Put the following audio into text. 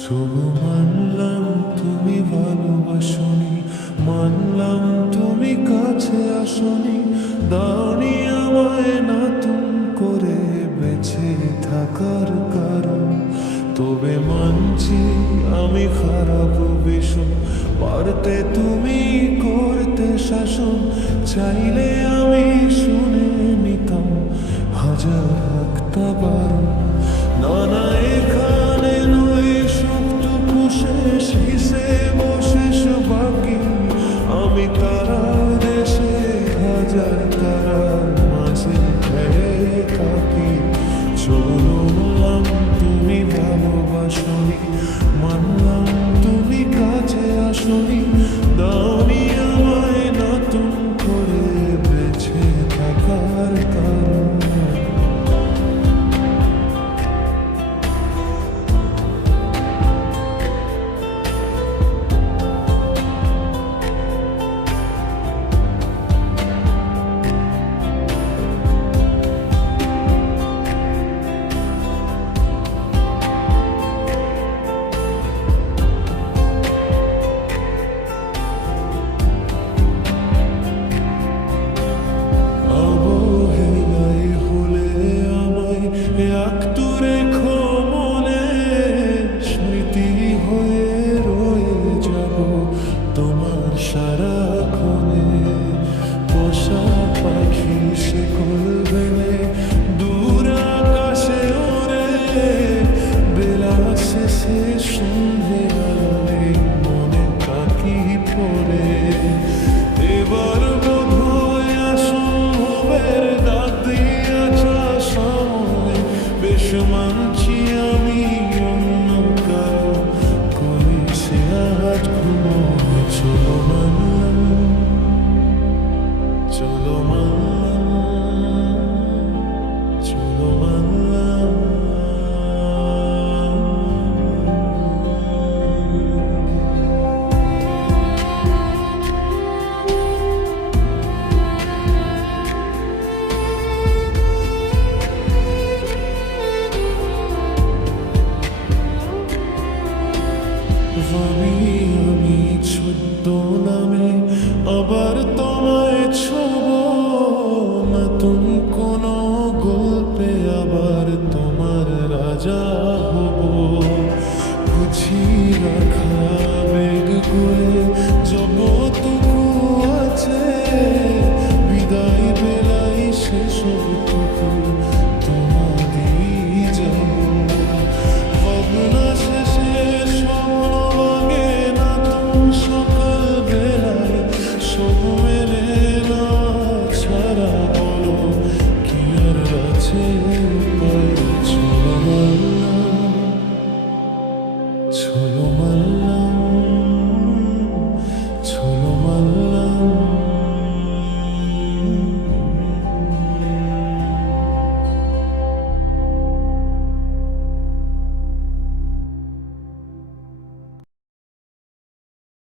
শুধু মানলাম তুমি ভালোবাসনি, মানলাম তুমি কাছে আসনি, দাওনি আমায় নতুন করে বেঁচে থাকার কারণ। তবে মানছি আমি খারাপ ভীষণ, পারতে তুমি করতে শাসন, চাইলে আমি শুনে নিতাম হাজার একটা বারণ। না না, এখানে নয় সবটুকু শেষ, হিসেব শেষ বাকি। আমি তারার দেশে হাজার তারার মাঝে থাকি। চলো মানলাম তুমি ভালোবাসনি, মানলাম তুমি কাছে আসনি, দাওনি আমায় নতুন করে বেঁচে থাকার কারণ। একটু রেখো মনে, স্মৃতি হয়ে রয়ে যাব তোমার সারাক্ষণে। পোষা পাখি শিকল বেলে দূর আকাশে ওড়ে, বেলা শেষে সন্ধে আলোয় মনে পাখি পড়ে। এবার বোধহয় অসম্ভবের ডাক দিয়েছে সময়, বেশ মানছি আমি অন্য কারো করে সে আজ ঘুমোয়। চলো মানলাম, চলো মানলাম, চলো মানলাম। আমি ছদ্ম নামে আবার তোমায় ছোব, নতুন কোন গল্পে আবার তোমার রাজা হব। বুঝি রাখা বেগগুলো যতটুকু আছে, বিদায় বেলায় সেসবটুকু তোমাদেরই যাব। ভাবনা শেষে সকাল বেলায় সব মেলে না ছাড়া, বলো কি আর আছে উপায়। চলো মানলাম, চলো